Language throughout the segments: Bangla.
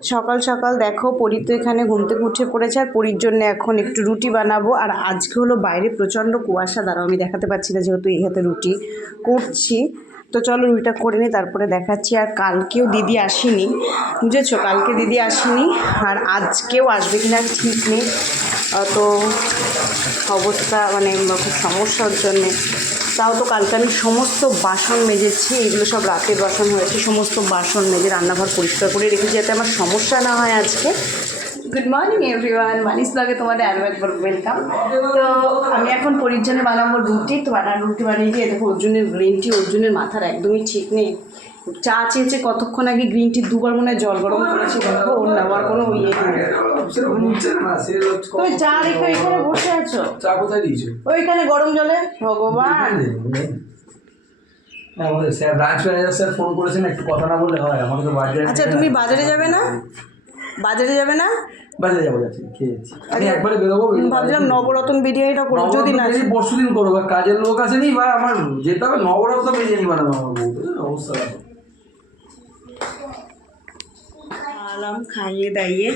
সকাল সকাল দেখো পরি তো এখানে ঘুম থেকে উঠে পড়েছে, আর পরির জন্য এখন একটু রুটি বানাবো। আর আজকে হলো বাইরে প্রচণ্ড কুয়াশা, দাঁড়াও আমি দেখাতে পাচ্ছি না যেহেতু এই হাতে রুটি করছি। তো চলো রুটিটা করে নিই, তারপরে দেখাচ্ছি। আর কালকেও দিদি আসেনি, বুঝেছো, কালকে দিদি আসেনি আর আজকেও আসবে কিনা ঠিক নেই। তো অবস্থা মানে খুব সমস্যার জন্যে। তাও তো কালকে আমি সমস্ত বাসন মেজেছি, এগুলো সব রাতের বাসন হয়েছে, সমস্ত বাসন মেজে রান্নাঘর পরিষ্কার করে রেখেছি যাতে আমার সমস্যা না হয় আজকে। গুড মর্নিং এভরিওয়ান, মানিস ব্লগে তোমাদের আরও একবার ওয়েলকাম। তো আমি এখন পরির জন্য বানাবো রুটি। তো রুটি বানিয়ে দিয়ে দেখো অর্জুনের গ্রিন টি, অর্জুনের মাথার একদমই ঠিক নেই। চা চেয়েছে কতক্ষণ আগে, গ্রিন টি দুবার মনে হয় জল গরম করেছে, দেখো ওর নেওয়ার কোনো ইয়ে নেই। তুমি চা রেখে ওইখানে বসে আছো, চা কোথায় দিয়েছো? ওইখানে গরম জলে। ভগবান, ফোন করেছেন, একটু কথা না বললে হয়? আমাকে তো বাজারে। আচ্ছা তুমি বাজারে যাবে না? বাজারে যাবে না? বাজারে যাবো, যাচ্ছি খেয়েছি আমি একবারে বেরোবো। ভাবছিলাম নবরত্ন বিরিয়ানিটা করবো, যদি না পরশু দিন করবো, কাজের লোক আছে নি বা আমার যেতে হবে নবরত্ন বিরিয়ানি বানাবো। আমার বউ অবস্থা খাওয়ালাম, খাইয়ে দাইয়ে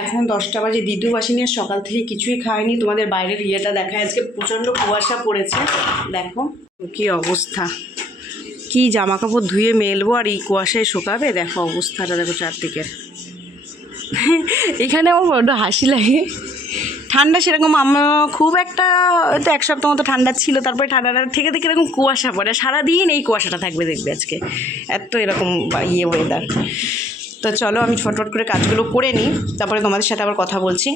এখন 10টা বাজে, দিদু আসেনি, সকাল থেকে কিছুই খায়নি। তোমাদের বাইরের ইয়েটা দেখায়, আজকে প্রচণ্ড কুয়াশা পড়েছে, দেখো কি অবস্থা। কি জামা কাপড় ধুয়ে মেলবো আর এই কুয়াশায় শুকাবে, দেখো অবস্থাটা দেখো চারদিকের। এখানে আমার বড্ড হাসি লাগে। ঠান্ডা সেরকম খুব একটা, তো এক সপ্তাহ মতো ঠান্ডা ছিল, তারপরে ঠান্ডাটা থেকে থেকে এরকম কুয়াশা পড়ে, সারাদিন এই কুয়াশাটা থাকবে দেখবে আজকে, এত এরকম ইয়ে ওয়েদার। তো চলো আমি ছটফট করে কাজগুলো করে নিই, তারপরে তোমাদের সাথে আবার কথা বলছি।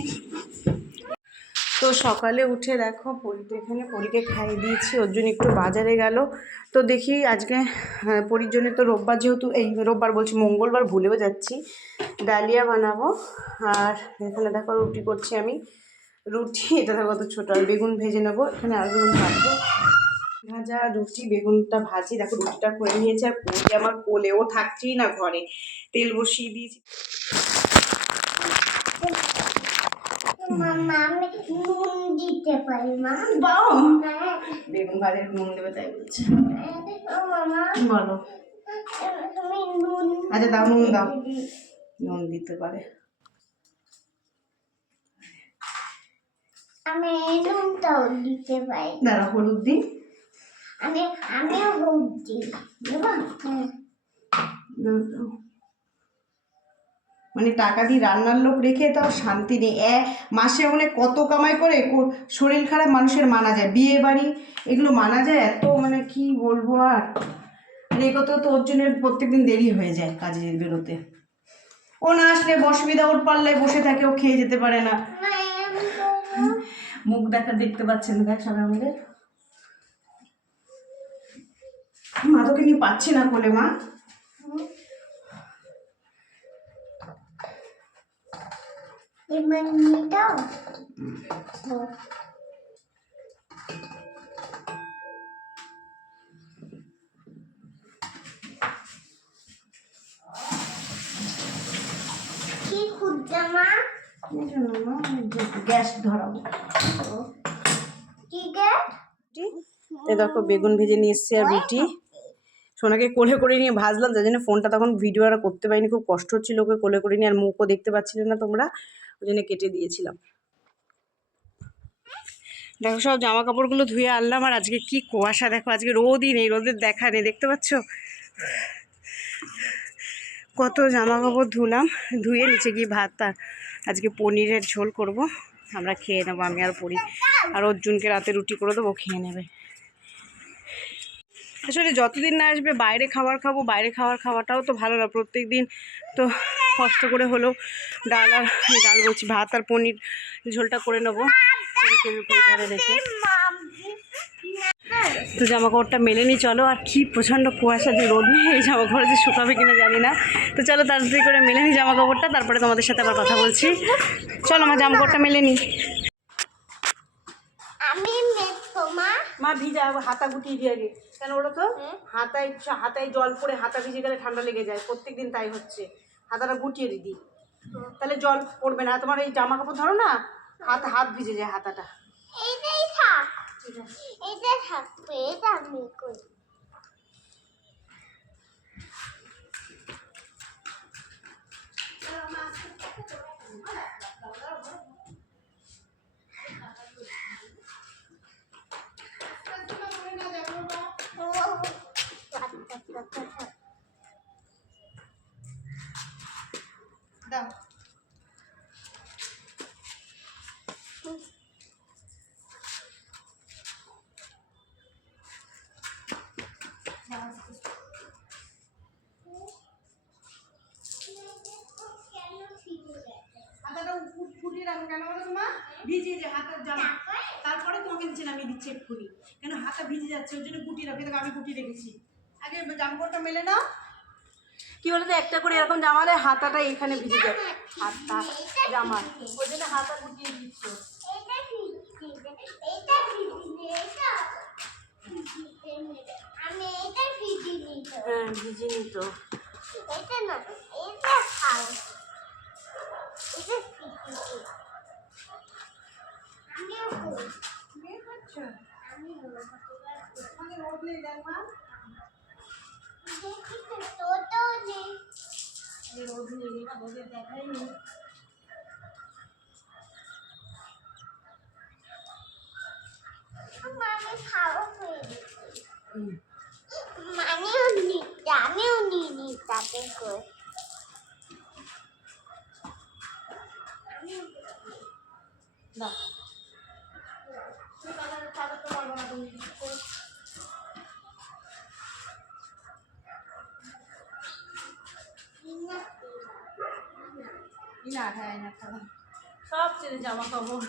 তো সকালে উঠে দেখো পরিতে এখানে, পরীকে খাইয়ে দিয়েছি, ওর জন্য একটু বাজারে গেল। তো দেখি আজকে পরীর জন্য তো রোববার, যেহেতু এই রোববার বলছি মঙ্গলবার, ভুলেও যাচ্ছি, ডালিয়া বানাবো। আর এখানে দেখো রুটি করছি আমি, রুটি এটা দেখো কত ছোটো, আর বেগুন ভেজে নেবো, এখানে আর বেগুন ভাজবো, ভাজা রুটি বেগুনটা ভাজি। দেখো রুটিটা করে নিয়েছি, আর পরি আমার কোলে, ও থাকছেই না ঘরে, তেল বসিয়ে দিয়েছি। বেগুন ভাজা নুন দেবে তাই বলছে, বলো। আচ্ছা দাও, নুন দাও, নুন দিতে পারে। আমি নুনটাও দিতে পারি, দাঁড়া হলুদ দিই, আমিও হলুদ দিই। মানে টাকা দিয়ে রান্নার লোক রেখে তাও শান্তি নেই। মাসে মানে কত কামাই করে, শরীর খারাপ মানুষের মানা যায়, বিয়ে বাড়ি এগুলো মানা যায়, এত মানে কি বলবো। আর এগোতেও তো ওর জন্য প্রত্যেকদিন দেরি হয়ে যায় কাজে বেরোতে। ও না আসলে অসুবিধা, ওর পাল্লায় বসে থাকে, ও খেয়ে যেতে পারে না। মুখ দেখতে পাচ্ছেন না, দেখ সবাই আমাদের মা তোকে নিয়ে পাচ্ছি না কোলে, মা। গ্যাস ধরাবো। দেখো বেগুন ভেজে নিয়ে এসছি আর রুটি, সোনাকে কোলে করে নিয়ে ভাজলাম, যার জন্য ফোনটা তখন ভিডিও আর করতে পারিনি, খুব কষ্ট হচ্ছিল ওকে কোলে করে নিয়ে, আর মুখও দেখতে পাচ্ছিলে না তোমরা, ওই জন্য কেটে দিয়েছিলাম। দেখো সব জামা কাপড়গুলো ধুয়ে আনলাম, আর আজকে কি কুয়াশা দেখো, আজকে রোদই নেই, রোদের দেখা নেই, দেখতে পাচ্ছ কত জামা কাপড় ধুলাম। ধুয়ে নিচে গিয়ে ভাত, আর আজকে পনিরের ঝোল করব, আমরা খেয়ে নেবো, আমি আর পরি, আর অর্জুনকে রাতে রুটি করে দেবো, খেয়ে নেবে। আসলে যতদিন না আসবে বাইরে খাবার খাবো, বাইরে খাওয়াটাও তো ভালো না, প্রত্যেক দিন তো কষ্ট করে হলেও ডাল বলছি, ভাত আর পনির ঝোলটা করে নেবো ঘরে রেখে। তো জামা কাপড়টা মেলে নিই চলো, আর কি প্রচণ্ড কুয়াশা, যে রোদ নেই, এই জামা কাপড় যে শুকাবে কিনা জানি না। তো চলো তাড়াতাড়ি করে মেলে নিই জামা কাপড়টা, তারপরে তোমাদের সাথে আবার কথা বলছি। চলো আমার জামা কাপড়টা মেলে নিই। মা ভিজা হাতা গুটিয়ে দিয়ে আগে, কেন ওরা তো হাতায় জল পড়ে হাতা ভিজে গেলে ঠান্ডা লেগে যায়, প্রত্যেকদিন তাই হচ্ছে, হাতাটা গুটিয়ে দিদি, তাহলে জল পড়বে না। তোমার এই জামা কাপড় ধরো না, হাত ভিজে যায় হাতাটা। দাও হাতাটা ফুটিয়ে রাখো কেন বলো তোমা ভিজে যে হাতের জামা তারপরে তোমাকে নিচে নামিয়ে দিচ্ছে এক্ষুনি কেন হাতটা ভিজে যাচ্ছে ওই জন্য গুটিয়ে রাখি আমি গুটিয়ে রেখেছি আগে জামাকাপড়টা মেলে নাও কি বলতো একটা করে এরকম জামালে হাতাটা এইখানে ভিজে যায় হাতটা জামা ওই জন্য হাতা গুটিয়ে দিচ্ছ হ্যাঁ ভিজে নিত রোদ নেই দেখ মা রোদ নেই রোদের দেখাই নেই আমিও নিই তাতে করে না চাদরটা পারবো না তুমি না হ্যাঁ না খাবার সব ছেড়ে জামা কাপড়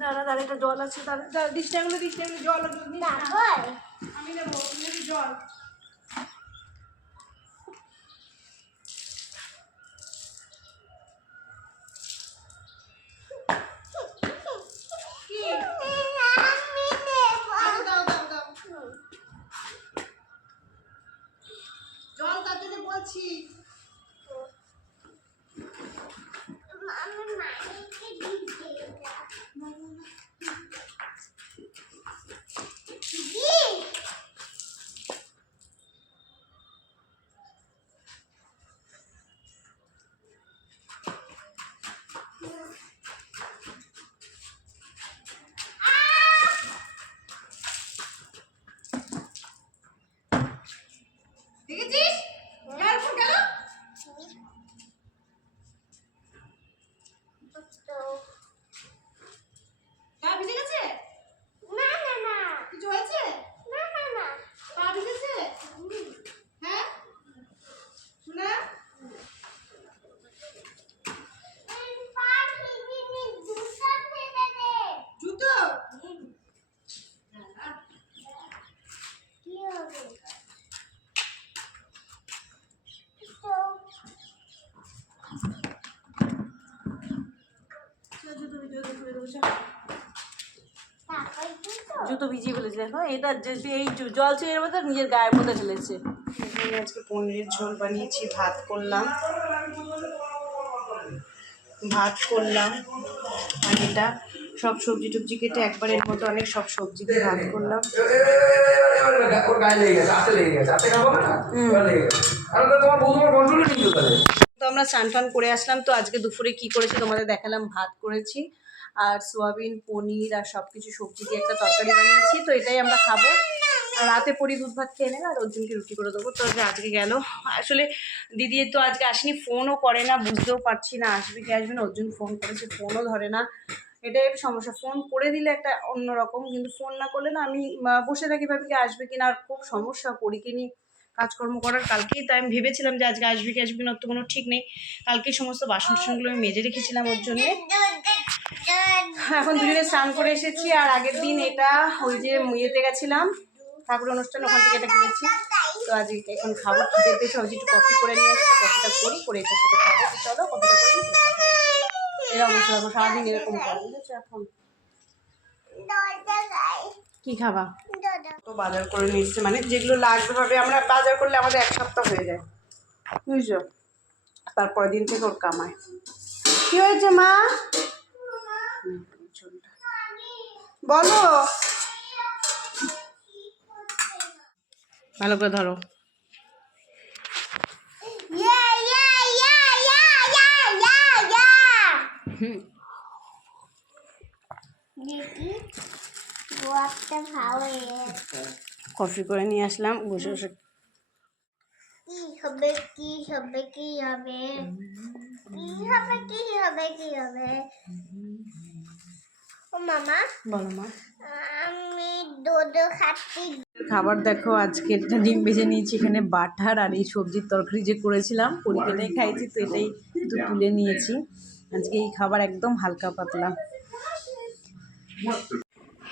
দাঁড়া দাঁড়া একটা জল আছে দাঁড়া ডিসটাগুলো জল আমি নেবো তুমি নেবি জল জল তার জন্য বলছি দেখেছিস গেল পা ভিজে গেছে কিছু হয়েছে পা ভিজেছে হ্যাঁ শোনা জুতো জুতো ভিজিয়ে ফেলেছে দেখো এটা এই জল ছিল এর মধ্যে নিজের গায়ের মধ্যে ঢেলেছে এখানে আজকে পনিরের ঝোল বানিয়েছি ভাত করলাম আর এটা সব সবজি টবজি কেটে একবারের মতো অনেক সব সবজি দিয়ে ভাত করলাম তো আমরা স্নান টান করে আসলাম তো আজকে দুপুরে কি করেছি তোমাদের দেখালাম ভাত করেছি আর সোয়াবিন পনির আর সব কিছু সবজি দিয়ে একটা তরকারি বানিয়েছি তো এটাই আমরা খাবো আর রাতে পরি দুধ ভাত খেয়ে নেবে আর অর্জুনকে রুটি করে দেবো তো আজকে গেল আসলে দিদি তো আজকে আসেনি ফোনও করে না বুঝতেও পারছি না আসবে কি আসবে না অর্জুন ফোন করেছে ফোনও ধরে না এটাই একটা সমস্যা ফোন করে দিলে একটা অন্যরকম কিন্তু ফোন না করলে না আমি বসে থাকি ভাবি কি আসবে কিনা আর খুব সমস্যা পরীকে নিয়ে কাজকর্ম করার কালকেই তাই আমি ভেবেছিলাম যে আজকে আসবে কি আসবে না তো কোনো ঠিক নেই কালকেই সমস্ত বাসন টাসনগুলো আমি মেজে রেখেছিলাম ওর জন্যে এখন দুজনে স্নান করে এসেছি আর আগের দিন এটা ওই যে ইয়েতে গেছিলাম ঠাকুর অনুষ্ঠান ওখান থেকে এটা কিনেছি তো আজকে এখন খাবার খিদে পেয়েছে ওই যে একটু কফি করে নিয়ে আসছি কফিটা করে এটার সাথে খাবো চলো কফিটা করে এরকম অবস্থা দেখো সারাদিন এরকম করে বুঝেছো এখন কি খাবা তো বাজার করে নিয়ে এসছে মানে যেগুলো লাগবে ভাবে আমরা বাজার করলে আমাদের এক সপ্তাহ হয়ে যায় বুঝছো তারপরের দিন থেকে ওর কামায় কি হয়েছে মা? বলো, ভালো করে ধরো। কফি করে নিয়ে আসলাম, বসে বসে কি হবে কি হবে কি হবে কি হবে কি হবে কি হবে ও মামা বলো মা। আমি দুধ খাচ্ছি। খাবার দেখো, আজকে একটা ডিম ভেজে নিয়েছি, এখানে বাটার আর এই সবজির তরকারি যে করেছিলাম পরিকেটাই খাইছি, তো এটাই একটু তুলে নিয়েছি। আজকে এই খাবার একদম হালকা পাতলা।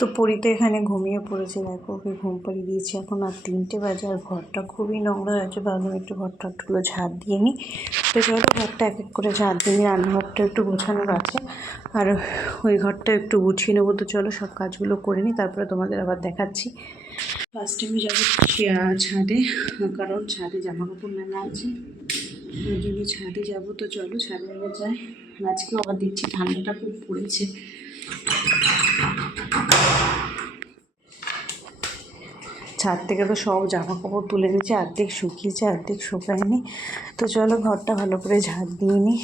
তো পরিতে এখানে ঘুমিয়ে পড়েছে, দেখো ওকে ঘুম পাড়িয়ে দিয়েছি, এখন আর 3টে বাজে, আর ঘরটা খুবই নোংরা হয়েছে, ভাবলাম একটু ঘরটাগুলো ঝাড় দিয়ে নিই। তো চলো ঘরটা এক এক করে ঝাড় দিয়ে নিই, রান্নাঘরটা একটু গোছানোর আছে, আর ওই ঘরটা একটু গুছিয়ে নেবো। তো চলো সব কাজগুলো করে নিই, তারপরে তোমাদের আবার দেখাচ্ছি। ফার্স্টে আমি যাবো ছাদে, কারণ ছাদে জামা কাপড় মেলা আছে, ওই জন্য ছাদে যাবো। তো চলো ছাদে আগে যাই। আজকেও আবার দেখছি ঠান্ডাটা খুব পড়েছে। ছাদ থেকে তো সব জামা কাপড় তুলে নিয়েছে, অর্ধেক শুকিয়েছে অর্ধেক শুকায়নি। তো চলো ঘরটা ভালো করে ঝাড় দিয়ে নিই।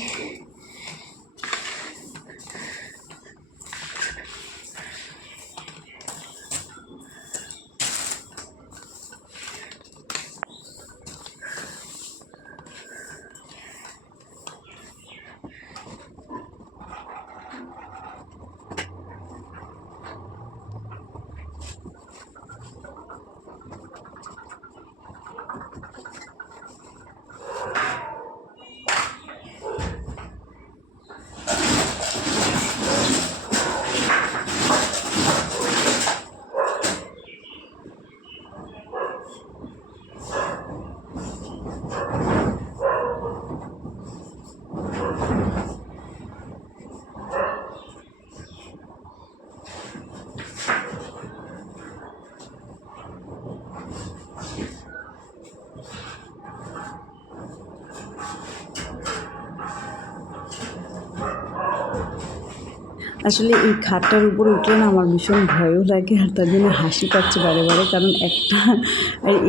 আসলে এই খাটটার উপর উঠলে না আমার ভীষণ ভয়ও লাগে, আর তার জন্য হাসি পাচ্ছে বারে বারে, কারণ একটা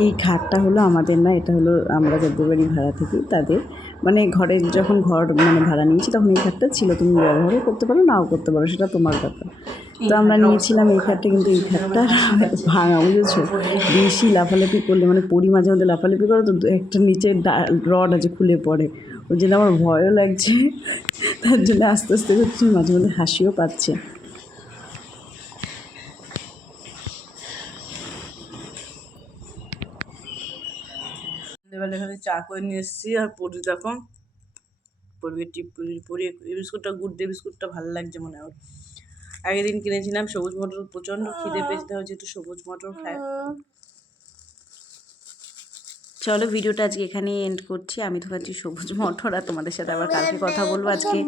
এই খাটটা হলো আমাদের না, এটা হলো আমরা যাদের বাড়ি ভাড়া থাকি তাদের, মানে ঘরের যখন ঘর মানে ভাড়া নিয়েছি তখন এই খাটটা ছিল, তুমি ব্যবহারও করতে পারো নাও করতে পারো, সেটা তোমার ব্যাপার। তো আমরা নিয়েছিলাম এই খাটটা, কিন্তু এই খাটটা ভাঙা, বুঝেছো? বেশি লাফালাফি করলে মানে পরি মাঝে মধ্যে লাফালাফি করে, তো একটা নিচে রড আছে খুলে পড়ে, ওই জন্য আমার ভয়ও লাগছে, তার জন্য আস্তে আস্তে করছি, মাঝে মধ্যে হাসিও পাচ্ছে। এবার এখানে চা করে নিয়ে এসেছি, আর পরি দেখো পরিকে পরি এই বিস্কুটটা গুড ডে বিস্কুটটা ভালো লাগছে মনে হয়। আগের দিন কিনেছিলাম সবুজ মটর, প্রচণ্ড খিদে পেয়েছে, দেওয়া যেহেতু সবুজ মটর খায়। চলো ভিডিওটা আজকে এখানেই এন্ড করছি। আমি তো খাচ্ছি সবুজ মটর, আর তোমাদের সাথে আবার কালকে কথা বলবো। আজকে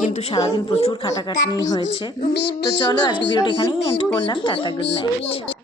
কিন্তু সারাদিন প্রচুর খাটাখাটনি হয়েছে। তো চলো আজকে ভিডিওটা এখানেই এন্ড করলাম। Tata, good night.